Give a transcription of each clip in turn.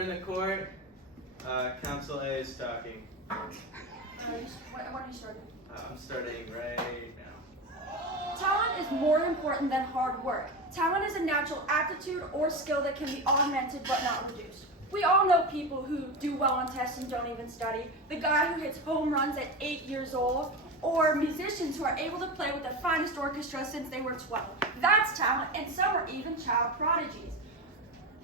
Order in the court. Counsel A is talking. When are you starting? I'm starting right now. Talent is more important than hard work. Talent is a natural aptitude or skill that can be augmented but not reduced. We all know people who do well on tests and don't even study, the guy who hits home runs at 8 years old, or musicians who are able to play with the finest orchestra since they were 12. That's talent, and some are even child prodigies.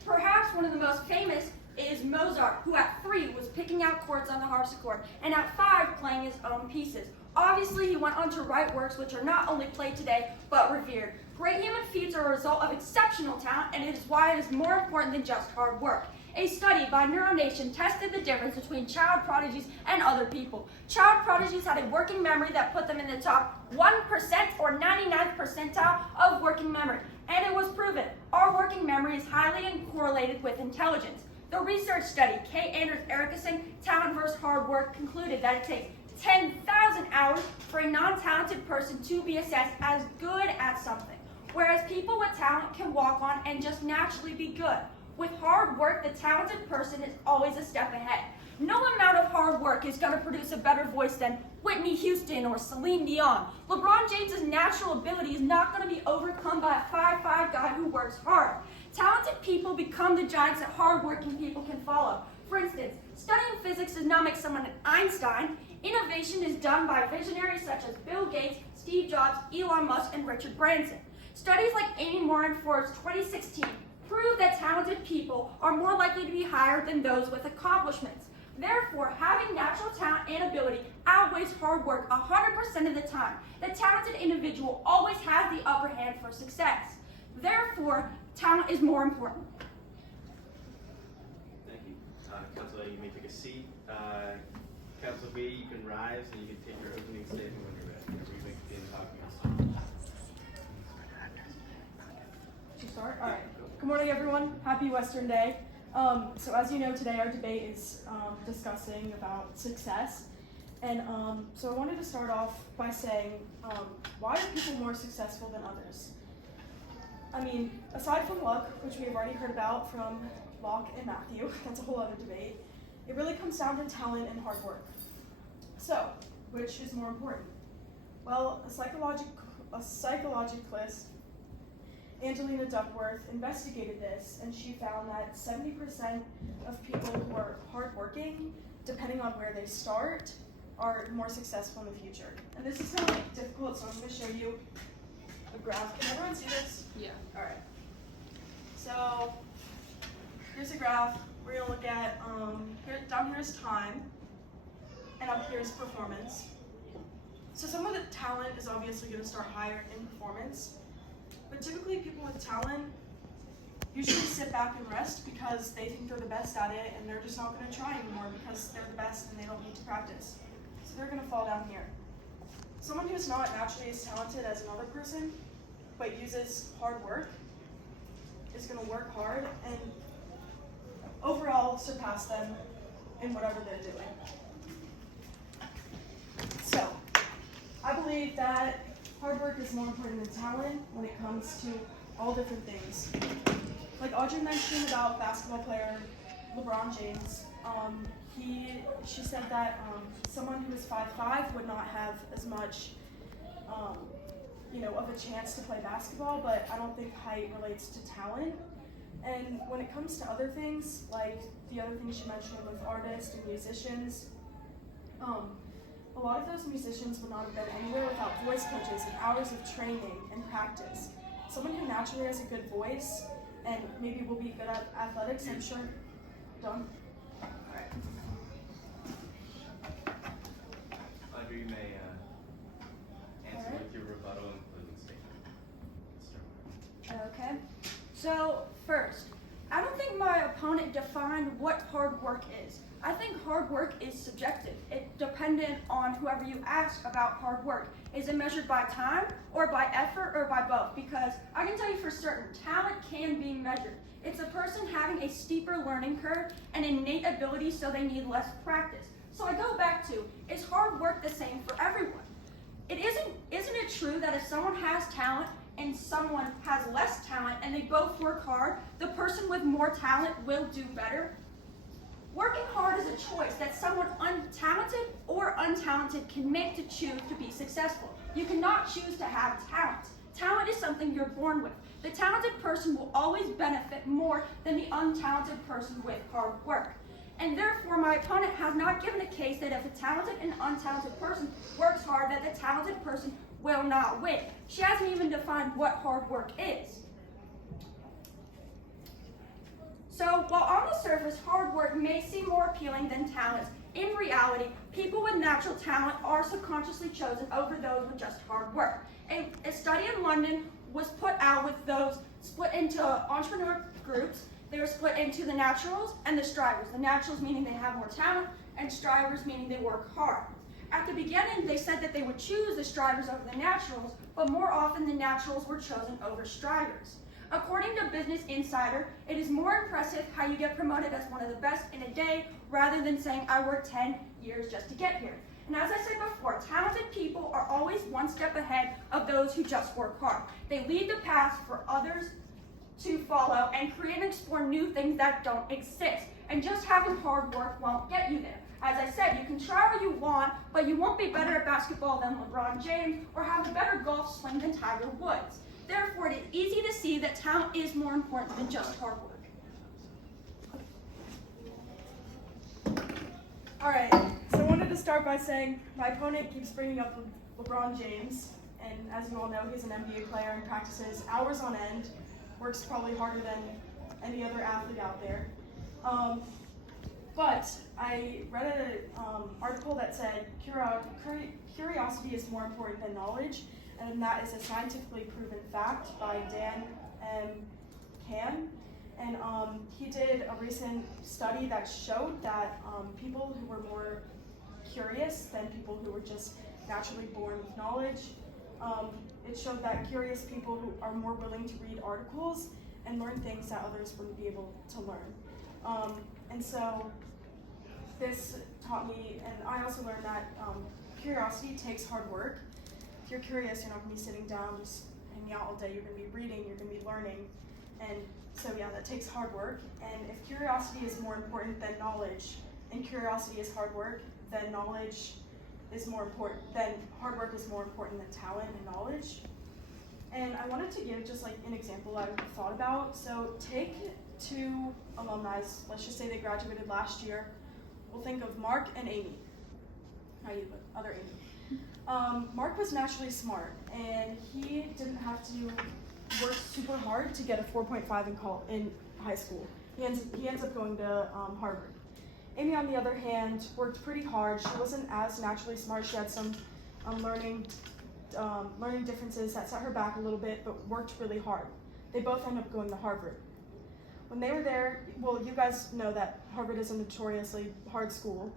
Perhaps one of the most famous is Mozart, who at 3 was picking out chords on the harpsichord, and at 5 playing his own pieces. Obviously, he went on to write works which are not only played today, but revered. Great human feats are a result of exceptional talent, and it is why it is more important than just hard work. A study by NeuroNation tested the difference between child prodigies and other people. Child prodigies had a working memory that put them in the top 1% or 99th percentile of working memory, and it was proven. Our working memory is highly correlated with intelligence. The research study, K. Anders Ericsson, Talent versus Hard Work, concluded that it takes 10,000 hours for a non-talented person to be assessed as good at something, whereas people with talent can walk on and just naturally be good. With hard work, the talented person is always a step ahead. No amount of hard work is going to produce a better voice than Whitney Houston or Celine Dion. LeBron James' natural ability is not going to be overcome by a 5'5" guy who works hard. Talented people become the giants that hardworking people can follow. For instance, studying physics does not make someone an Einstein. Innovation is done by visionaries such as Bill Gates, Steve Jobs, Elon Musk, and Richard Branson. Studies like Amy Moore and Forbes 2016 prove that talented people are more likely to be hired than those with accomplishments. Therefore, having natural talent and ability outweighs hard work 100% of the time. The talented individual always has the upper hand for success. Therefore, talent is more important. Thank you. Counsel A, you may take a seat. Counsel B, you can rise and you can take your opening statement when you're ready. We begin talking. Should start? All right. Good morning, everyone. Happy Western Day. So as you know, today our debate is discussing about success. And so I wanted to start off by saying, why are people more successful than others? I mean, aside from luck, which we have already heard about from Locke and Matthew, that's a whole other debate, it really comes down to talent and hard work. So, which is more important? Well, a psychologicalist, Angelina Duckworth, investigated this, and she found that 70% of people who are hardworking, depending on where they start, are more successful in the future. And this is kind of like difficult, so I'm going to show you a graph. Can everyone see this? Yeah. All right. So here's a graph. We're going to look at, down here is time, and up here is performance. So someone with talent is obviously going to start higher in performance. But typically people with talent usually sit back and rest because they think they're the best at it and they're just not going to try anymore because they're the best and they don't need to practice. So they're going to fall down here. Someone who's not naturally as talented as another person but uses hard work is going to work hard and overall surpass them in whatever they're doing. So I believe that hard work is more important than talent when it comes to all different things. Like Audrey mentioned about basketball player LeBron James, she said that someone who is 5'5" would not have as much, of a chance to play basketball, but I don't think height relates to talent. And when it comes to other things, like the other things she mentioned with artists and musicians, a lot of those musicians would not have been anywhere without voice coaches and hours of training and practice. Someone who naturally has a good voice and maybe will be good at athletics, I'm sure. Done? All right. Audrey, you may answer Alright. with your rebuttal and closing statement. Okay. So first, I don't think my opponent defined what hard work is. I think hard work is subjective. It's dependent on whoever you ask about hard work. Is it measured by time or by effort or by both? Because I can tell you for certain, talent can be measured. It's a person having a steeper learning curve and innate ability, so they need less practice. So I go back to, is hard work the same for everyone? Isn't it true that if someone has talent and someone has less talent and they both work hard, the person with more talent will do better? Working hard is a choice that someone untalented or untalented can make to choose to be successful. You cannot choose to have talent. Talent is something you're born with. The talented person will always benefit more than the untalented person with hard work. And therefore, my opponent has not given a case that if a talented and untalented person works hard, that the talented person will not win. She hasn't even defined what hard work is. So, while on the surface, hard work may seem more appealing than talent, in reality, people with natural talent are subconsciously chosen over those with just hard work. A study in London was put out with those split into entrepreneur groups. They were split into the naturals and the strivers. The naturals meaning they have more talent, and strivers meaning they work hard. At the beginning, they said that they would choose the strivers over the naturals, but more often the naturals were chosen over strivers. According to Business Insider, it is more impressive how you get promoted as one of the best in a day rather than saying I worked 10 years just to get here. And as I said before, talented people are always one step ahead of those who just work hard. They lead the path for others to follow and create and explore new things that don't exist. And just having hard work won't get you there. As I said, you can try all you want, but you won't be better at basketball than LeBron James or have a better golf swing than Tiger Woods. Therefore, it is easy to see that talent is more important than just hard work. Alright, so I wanted to start by saying my opponent keeps bringing up LeBron James, and as you all know, he's an NBA player and practices hours on end, works probably harder than any other athlete out there. But I read an article that said curiosity is more important than knowledge, and that is a scientifically proven fact by Dan M. Cam. And he did a recent study that showed that people who were more curious than people who were just naturally born with knowledge, it showed that curious people who are more willing to read articles and learn things that others wouldn't be able to learn. And so this taught me, and I also learned that curiosity takes hard work. If you're curious, you're not going to be sitting down just hanging out all day. You're going to be reading, you're going to be learning. And so yeah, that takes hard work. And if curiosity is more important than knowledge, and curiosity is hard work, then knowledge is more important, then hard work is more important than talent and knowledge. And I wanted to give just like an example I thought about. So take two alumni, let's just say they graduated last year. We'll think of Mark and Amy. Not you, but other Amy. Mark was naturally smart, and he didn't have to work super hard to get a 4.5 in high school. He ends up going to Harvard. Amy, on the other hand, worked pretty hard. She wasn't as naturally smart. She had some learning differences that set her back a little bit, but worked really hard. They both ended up going to Harvard. When they were there, well, you guys know that Harvard is a notoriously hard school,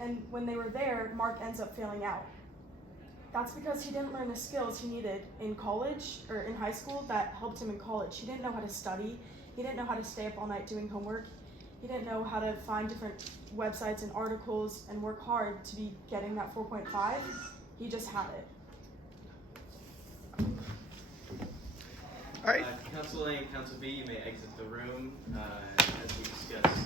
and when they were there, Mark ends up failing out. That's because he didn't learn the skills he needed in college or in high school that helped him in college. He didn't know how to study. He didn't know how to stay up all night doing homework. He didn't know how to find different websites and articles and work hard to be getting that 4.5. He just had it. All right. Council A and Council B, you may exit the room as we discuss